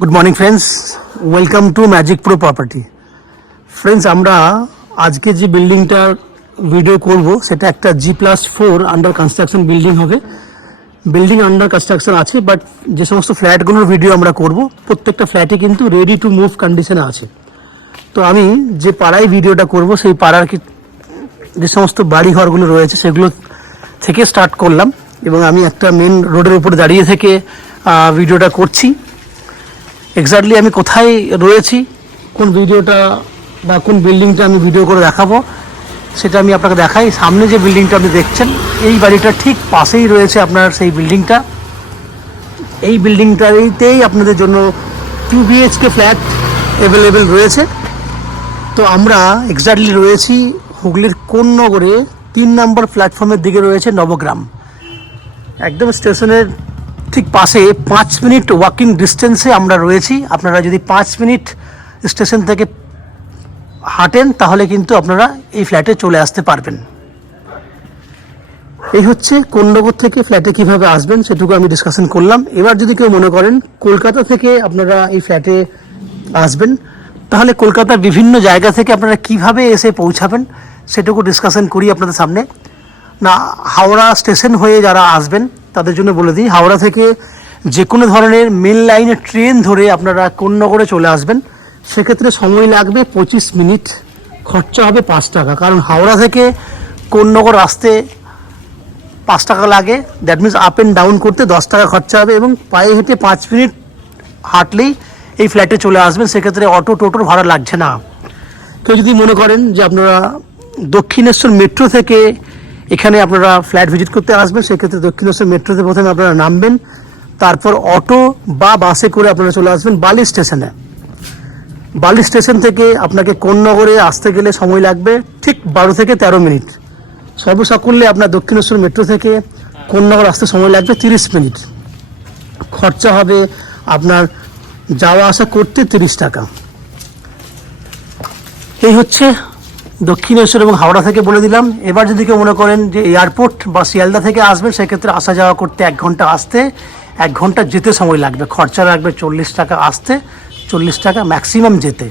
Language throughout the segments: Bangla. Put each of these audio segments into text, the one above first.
Good morning friends, welcome to magic pro property. Friends, আমরা আজকে যে বিল্ডিংটার ভিডিও করব সেটা একটা G+4 আন্ডার কনস্ট্রাকশন বিল্ডিং হবে। বিল্ডিং আন্ডার কনস্ট্রাকশন আছে, বাট যে সমস্ত ফ্ল্যাটগুলোর ভিডিও আমরা করব প্রত্যেকটা ফ্ল্যাটে কিন্তু রেডি টু মুভ কন্ডিশনে আছে। তো আমি যে পাড়ায় ভিডিওটা করব সেই পাড়ার যে সমস্ত বাড়ি ঘরগুলো রয়েছে সেগুলো থেকে স্টার্ট করলাম, এবং আমি একটা মেন রোডের উপর দাঁড়িয়ে থেকে ভিডিওটা করছি। এক্স্যাক্টলি আমি কোথায় রয়েছি, কোন ভিডিওটা বা কোন বিল্ডিংটা আমি ভিডিও করে দেখাবো সেটা আমি আপনাকে দেখাই। সামনে যে বিল্ডিংটা আপনি দেখছেন এই বাড়িটা ঠিক পাশেই রয়েছে আপনার সেই বিল্ডিংটা। এই বিল্ডিংটাতেই আপনাদের জন্য 2 BHK ফ্ল্যাট অ্যাভেলেবেল রয়েছে। তো আমরা এক্স্যাক্টলি রয়েছি হুগলির কোন্নগরে 3 নম্বর প্ল্যাটফর্মের দিকে রয়েছে নবগ্রাম। একদম স্টেশনের ঠিক পাশে 5 মিনিট ওয়াকিং ডিস্টেন্সে আমরা রয়েছি। আপনারা যদি 5 মিনিট স্টেশন থেকে হাঁটেন তাহলে কিন্তু আপনারা এই ফ্ল্যাটে চলে আসতে পারবেন। এই হচ্ছে কোন্নগর থেকে ফ্ল্যাটে কিভাবে আসবেন সেটুকু আমি ডিসকাশন করলাম। এবার যদি কেউ মনে করেন কলকাতা থেকে আপনারা এই ফ্ল্যাটে আসবেন, তাহলে কলকাতার বিভিন্ন জায়গা থেকে আপনারা কিভাবে এসে পৌঁছাবেন সেটুকু ডিসকাশন করি আপনাদের সামনে। না, হাওড়া স্টেশন হয়ে যারা আসবেন তাদের জন্য বলে দিই, হাওড়া থেকে যে কোনো ধরনের মেন লাইনে ট্রেন ধরে আপনারা কোন্নগরে চলে আসবেন। সেক্ষেত্রে সময় লাগবে 25 মিনিট, খরচা হবে 5 টাকা। কারণ হাওড়া থেকে কোন্নগর আসতে 5 টাকা লাগে, that means up and down করতে 10 টাকা খরচা হবে, এবং পায়ে হেঁটে 5 মিনিট হাঁটলেই এই ফ্ল্যাটে চলে আসবেন। সেক্ষেত্রে অটো টোটোর ভাড়া লাগছে না। কেউ যদি মনে করেন যে আপনারা দক্ষিণেশ্বর মেট্রো থেকে এখানে আপনারা ফ্ল্যাট ভিজিট করতে আসবেন, সেক্ষেত্রে দক্ষিণেশ্বর মেট্রোতে প্রথমে আপনারা নামবেন, তারপর অটো বা বাসে করে আপনারা চলে আসবেন বালি স্টেশনে। বালি স্টেশন থেকে আপনাকে কোন্নগরে আসতে গেলে সময় লাগবে ঠিক 12 থেকে 13 মিনিট। সর্বসাকুল্যে আপনার দক্ষিণেশ্বর মেট্রো থেকে কোন্নগর আসতে সময় লাগবে 30 মিনিট। খরচা হবে আপনার যাওয়া আসা করতে 30 টাকা। এই হচ্ছে দক্ষিণেশ্বর এবং হাওড়া থেকে বলে দিলাম। এবার যদি কেউ মনে করেন যে এয়ারপোর্ট বা শিয়ালদা থেকে আসবেন, সেক্ষেত্রে আসা যাওয়া করতে 1 ঘন্টা আসতে, 1 ঘন্টা যেতে সময় লাগবে। খরচা লাগবে 40 টাকা আসতে, 40 টাকা ম্যাক্সিমাম যেতে।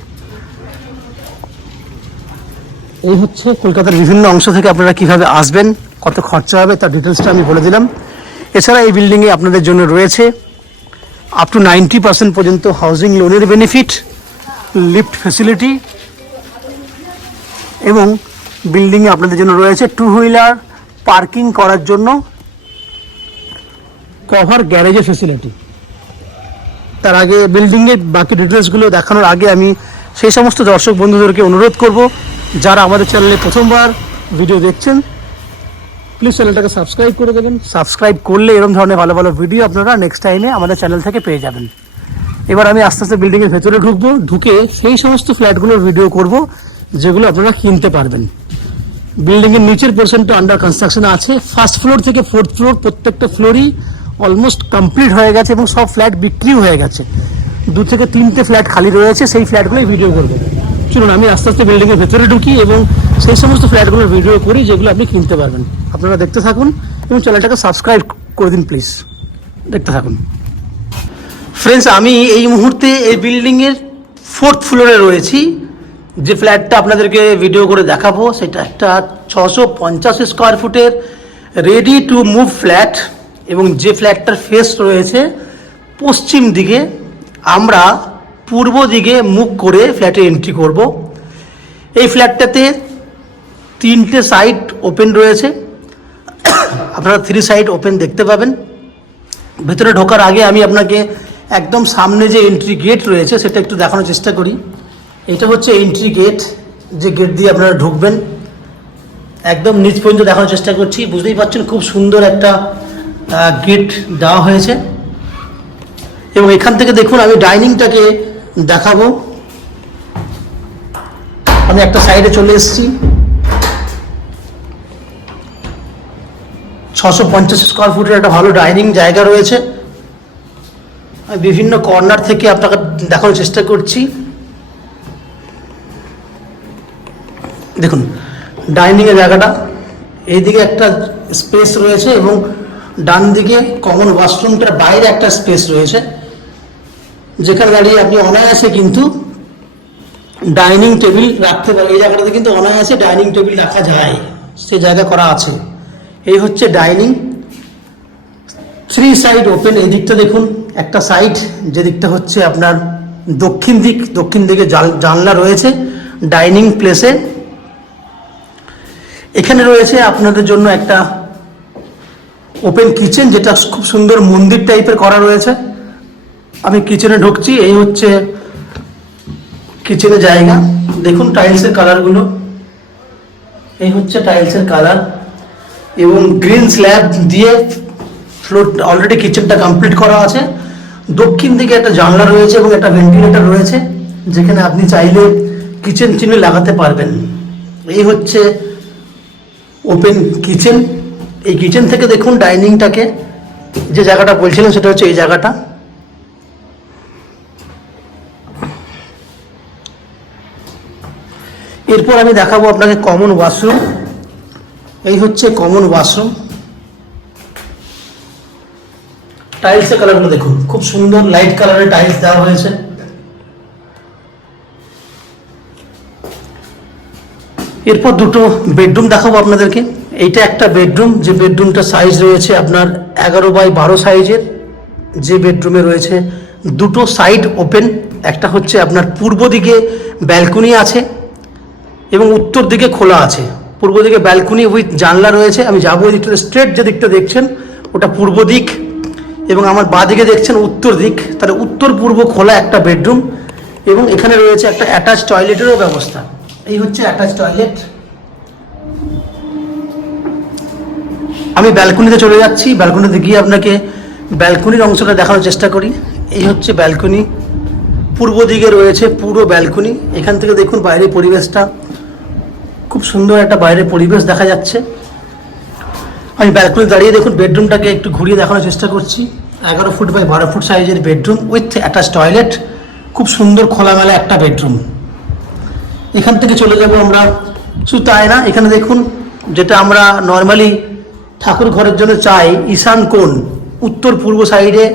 এই হচ্ছে কলকাতার বিভিন্ন অংশ থেকে আপনারা কিভাবে আসবেন, কত খরচা হবে তার ডিটেলসটা আমি বলে দিলাম। এছাড়া এই বিল্ডিংয়ে আপনাদের জন্য রয়েছে আপ টু 90% পর্যন্ত হাউজিং লোনের বেনিফিট, লিফট ফেসিলিটি, এবং বিল্ডিংয়ে আপনাদের জন্য রয়েছে 2 হুইলার পার্কিং করার জন্য কভার গ্যারেজের ফেসিলিটি। তার আগে বিল্ডিংয়ের বাকি ডিটেলসগুলো দেখানোর আগে আমি সেই সমস্ত দর্শক বন্ধুদেরকে অনুরোধ করব যারা আমাদের চ্যানেলে প্রথমবার ভিডিও দেখছেন, প্লিজ চ্যানেলটাকে সাবস্ক্রাইব করে দেবেন। সাবস্ক্রাইব করলে এরকম ধরনের ভালো ভালো ভিডিও আপনারা নেক্সট টাইমে আমাদের চ্যানেল থেকে পেয়ে যাবেন। এবার আমি আস্তে আস্তে বিল্ডিংয়ের ভেতরে ঢুকবো, ঢুকে সেই সমস্ত ফ্ল্যাটগুলোর ভিডিও করব যেগুলো আপনারা কিনতে পারবেন। বিল্ডিংয়ের নিচের পোর্শনটা আন্ডার কনস্ট্রাকশন আছে। ফার্স্ট ফ্লোর থেকে 4th ফ্লোর প্রত্যেকটা ফ্লোরই অলমোস্ট কমপ্লিট হয়ে গেছে, এবং সব ফ্ল্যাট বিক্রিও হয়ে গেছে। 2 থেকে 3টে ফ্ল্যাট খালি রয়েছে, সেই ফ্ল্যাটগুলোই ভিডিও করবো। চলুন আমি আস্তে আস্তে বিল্ডিংয়ের ভেতরে ঢুকি এবং সেই সমস্ত ফ্ল্যাটগুলোর ভিডিও করি যেগুলো আপনি কিনতে পারবেন। আপনারা দেখতে থাকুন এবং চ্যানেলটাকে সাবস্ক্রাইব করে দিন প্লিজ। দেখতে থাকুন। ফ্রেন্ডস, আমি এই মুহূর্তে এই বিল্ডিংয়ের 4th ফ্লোরে রয়েছি। যে ফ্ল্যাটটা আপনাদেরকে ভিডিও করে দেখাবো সেটা একটা 650 স্কোয়ার ফুটের রেডি টু মুভ ফ্ল্যাট, এবং যে ফ্ল্যাটটার ফেস রয়েছে পশ্চিম দিকে। আমরা পূর্ব দিকে মুখ করে ফ্ল্যাটে এন্ট্রি করব। এই ফ্ল্যাটটাতে 3টে সাইড ওপেন রয়েছে, আপনারা 3 সাইড ওপেন দেখতে পাবেন। ভেতরে ঢোকার আগে আমি আপনাকে একদম সামনে যে এন্ট্রি গেট রয়েছে সেটা একটু দেখানোর চেষ্টা করি। এটা হচ্ছে এন্ট্রি গেট, যে গেট দিয়ে আপনারা ঢুকবেন। একদম নিচ পর্যন্ত দেখানোর চেষ্টা করছি। বুঝতেই পারছেন খুব সুন্দর একটা গেট দেওয়া হয়েছে, এবং এখান থেকে দেখুন আমি ডাইনিংটাকে দেখাবো। আমি একটা সাইডে চলে এসেছি। 650 স্কোয়ার ফুটের একটা ভালো ডাইনিং জায়গা রয়েছে। আমি বিভিন্ন কর্নার থেকে আপনাকে দেখানোর চেষ্টা করছি। দেখুন ডাইনিংয়ের জায়গাটা, এইদিকে একটা স্পেস রয়েছে এবং ডান দিকে কমন ওয়াশরুমটার বাইরে একটা স্পেস রয়েছে। যেখানে দাঁড়িয়ে আপনি অনায়াসে কিন্তু ডাইনিং টেবিল রাখতে পারেন। এই জায়গাটাতে কিন্তু অনায়াসে ডাইনিং টেবিল রাখা যায়, সে জায়গা করা আছে। এই হচ্ছে ডাইনিং, 3 সাইড ওপেন। এই দিকটা দেখুন, একটা সাইড যে দিকটা হচ্ছে আপনার দক্ষিণ দিক, দক্ষিণ দিকে জানলা রয়েছে ডাইনিং প্লেসে। এখানে রয়েছে আপনাদের জন্য একটা ওপেন কিচেন, যেটা খুব সুন্দর মন্দির টাইপের করা রয়েছে। আমি কিচেনে ঢুকছি, এই হচ্ছে কিচেনের জায়গা। দেখুন টাইলসের কালারগুলো, এই হচ্ছে টাইলসের কালার এবং গ্রিন স্ল্যাব দিয়ে ফ্লোর অলরেডি কিচেনটা কমপ্লিট করা আছে। দক্ষিণ দিকে একটা জানলা রয়েছে এবং একটা ভেন্টিলেটর রয়েছে, যেখানে আপনি চাইলে কিচেন চিমনি লাগাতে পারবেন। এই হচ্ছে ওপেন কিচেন। এই কিচেন থেকে দেখুন ডাইনিংটাকে, যে জায়গাটা বলছিলাম সেটা হচ্ছে এই জায়গাটা। এরপর আমি দেখাবো আপনাকে কমন ওয়াশরুম। এই হচ্ছে কমন ওয়াশরুম। টাইলসের কালারগুলো দেখুন, খুব সুন্দর লাইট কালারের টাইলস দেওয়া হয়েছে। এরপর দুটো বেডরুম দেখাবো আপনাদেরকে। এইটা একটা বেডরুম, যে বেডরুমটা সাইজ রয়েছে আপনার 11x12 সাইজের। যে বেডরুমে রয়েছে দুটো সাইড ওপেন, একটা হচ্ছে আপনার পূর্ব দিকে ব্যালকনি আছে এবং উত্তর দিকে খোলা আছে। পূর্ব দিকে ব্যালকনি উইথ জানলা রয়েছে। আমি যাবো ওই দিকটা, স্ট্রেট যে দিকটা দেখছেন ওটা পূর্ব দিক এবং আমার বাঁ দিকে দেখছেন উত্তর দিক। তাহলে উত্তর পূর্ব খোলা একটা বেডরুম এবং এখানে রয়েছে একটা অ্যাটাচ টয়লেটেরও ব্যবস্থা। এই হচ্ছে অ্যাটাচ টয়লেট। আমি ব্যালকনিতে চলে যাচ্ছি, ব্যালকনিতে গিয়ে আপনাকে ব্যালকনির অংশটা দেখানোর চেষ্টা করি। এই হচ্ছে ব্যালকনি, পূর্ব দিকে রয়েছে পুরো ব্যালকনি। এখান থেকে দেখুন বাইরের পরিবেশটা, খুব সুন্দর একটা বাইরের পরিবেশ দেখা যাচ্ছে। আমি ব্যালকনি দাঁড়িয়ে দেখুন বেডরুমটাকে একটু ঘুরিয়ে দেখানোর চেষ্টা করছি। 11 ফুট বাই 12 ফুট সাইজের বেডরুম উইথ অ্যাটাচ টয়লেট, খুব সুন্দর খোলামেলা একটা বেডরুম। এখান থেকে চলে যাব আমরা, শুধু তাই না, এখানে দেখুন যেটা আমরা নর্মালি ঠাকুর ঘরের জন্য চাই, ঈশান কোণ উত্তর পূর্ব সাইডে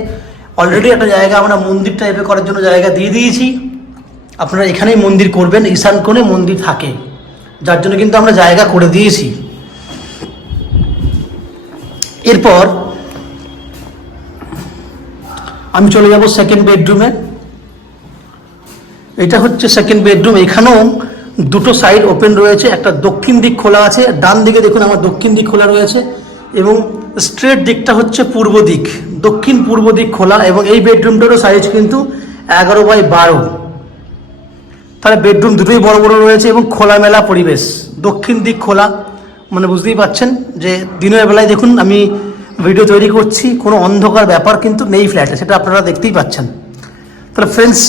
অলরেডি একটা জায়গা আমরা মন্দির টাইপের করার জন্য জায়গা দিয়ে দিয়েছি। আপনারা এখানেই মন্দির করবেন, ঈশান কোণে মন্দির থাকে, যার জন্য কিন্তু আমরা জায়গা করে দিয়েছি। এরপর আমি চলে যাব সেকেন্ড বেডরুমে। এটা হচ্ছে সেকেন্ড বেডরুম। এখানেও দুটো সাইড ওপেন রয়েছে, একটা দক্ষিণ দিক খোলা আছে, ডান দিকে দেখুন আমার দক্ষিণ দিক খোলা রয়েছে এবং স্ট্রেট দিকটা হচ্ছে পূর্ব দিক, দক্ষিণ পূর্ব দিক খোলা। এবং এই বেডরুমটারও সাইজ কিন্তু 11x12। তাহলে বেডরুম দুটোই বড় বড় রয়েছে এবং খোলামেলা পরিবেশ, দক্ষিণ দিক খোলা, মানে বুঝতেই পাচ্ছেন যে দিনের বেলায় দেখুন আমি ভিডিও তৈরি করছি, কোনো অন্ধকার ব্যাপার কিন্তু নেই ফ্ল্যাটে, সেটা আপনারা দেখতেই পাচ্ছেন। তাহলে ফ্রেন্ডস,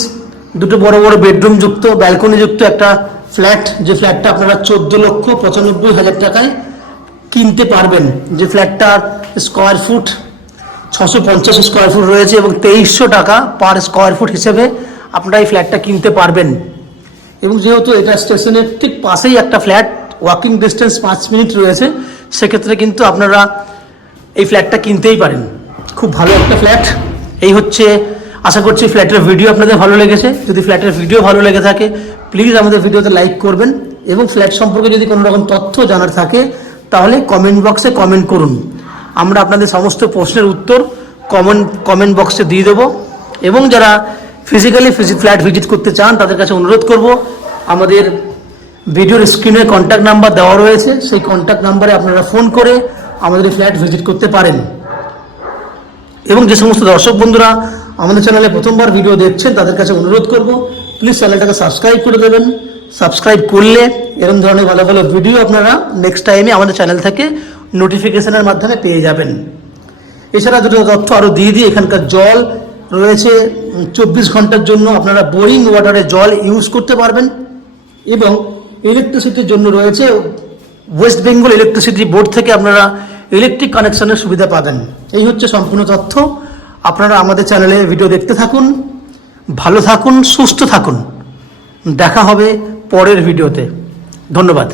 দুটো বড় বড় বেডরুম যুক্ত ব্যালকনি যুক্ত একটা ফ্ল্যাট, যে ফ্ল্যাটটা আপনারা 14,95,000 টাকায় কিনতে পারবেন। যে ফ্ল্যাটটার স্কোয়ার ফুট 650 স্কোয়ার ফুট রয়েছে এবং 2300 টাকা পার স্কোয়ার ফুট হিসেবে আপনারা এই ফ্ল্যাটটা কিনতে পারবেন। এবং যেহেতু এটা স্টেশনের ঠিক পাশেই একটা ফ্ল্যাট, ওয়াকিং ডিস্টেন্স 5 মিনিট রয়েছে, সেক্ষেত্রে কিন্তু আপনারা এই ফ্ল্যাটটা কিনতেই পারেন। খুব ভালো একটা ফ্ল্যাট। এই হচ্ছে, আশা করছি ফ্ল্যাটের ভিডিও আপনাদের ভালো লেগেছে। যদি ফ্ল্যাটের ভিডিও ভালো লেগে থাকে প্লিজ আমাদের ভিডিওতে লাইক করবেন এবং ফ্ল্যাট সম্পর্কে যদি কোনো রকম তথ্য জানার থাকে তাহলে কমেন্ট বক্সে কমেন্ট করুন। আমরা আপনাদের সমস্ত প্রশ্নের উত্তর কমেন্ট বক্সে দিয়ে দেবো। এবং যারা ফিজিক্যালি ফ্ল্যাট ভিজিট করতে চান তাদের কাছে অনুরোধ করব, আমাদের ভিডিওর স্ক্রিনে কন্ট্যাক্ট নাম্বার দেওয়া রয়েছে, সেই কন্ট্যাক্ট নাম্বারে আপনারা ফোন করে আমাদের এই ফ্ল্যাট ভিজিট করতে পারেন। এবং যে সমস্ত দর্শক বন্ধুরা আমাদের চ্যানেলে প্রথমবার ভিডিও দেখছেন তাদের কাছে অনুরোধ করব, প্লিজ চ্যানেলটাকে সাবস্ক্রাইব করে দেবেন। সাবস্ক্রাইব করলে এরকম ধরনের ভালো ভালো ভিডিও আপনারা নেক্সট টাইমে আমাদের চ্যানেল থেকে নোটিফিকেশনের মাধ্যমে পেয়ে যাবেন। এছাড়া দুটো তথ্য আরও দিয়ে দিই, এখানকার জল রয়েছে 24 ঘন্টার জন্য আপনারা বোরিং ওয়াটারে জল ইউজ করতে পারবেন এবং ইলেকট্রিসিটির জন্য রয়েছে ওয়েস্ট বেঙ্গল ইলেকট্রিসিটি বোর্ড থেকে আপনারা ইলেকট্রিক কানেকশনের সুবিধা পাবেন। এই হচ্ছে সম্পূর্ণ তথ্য। আপনারা আমাদের চ্যানেলে ভিডিও দেখতে থাকুন, ভালো থাকুন, সুস্থ থাকুন। দেখা হবে পরের ভিডিওতে। ধন্যবাদ।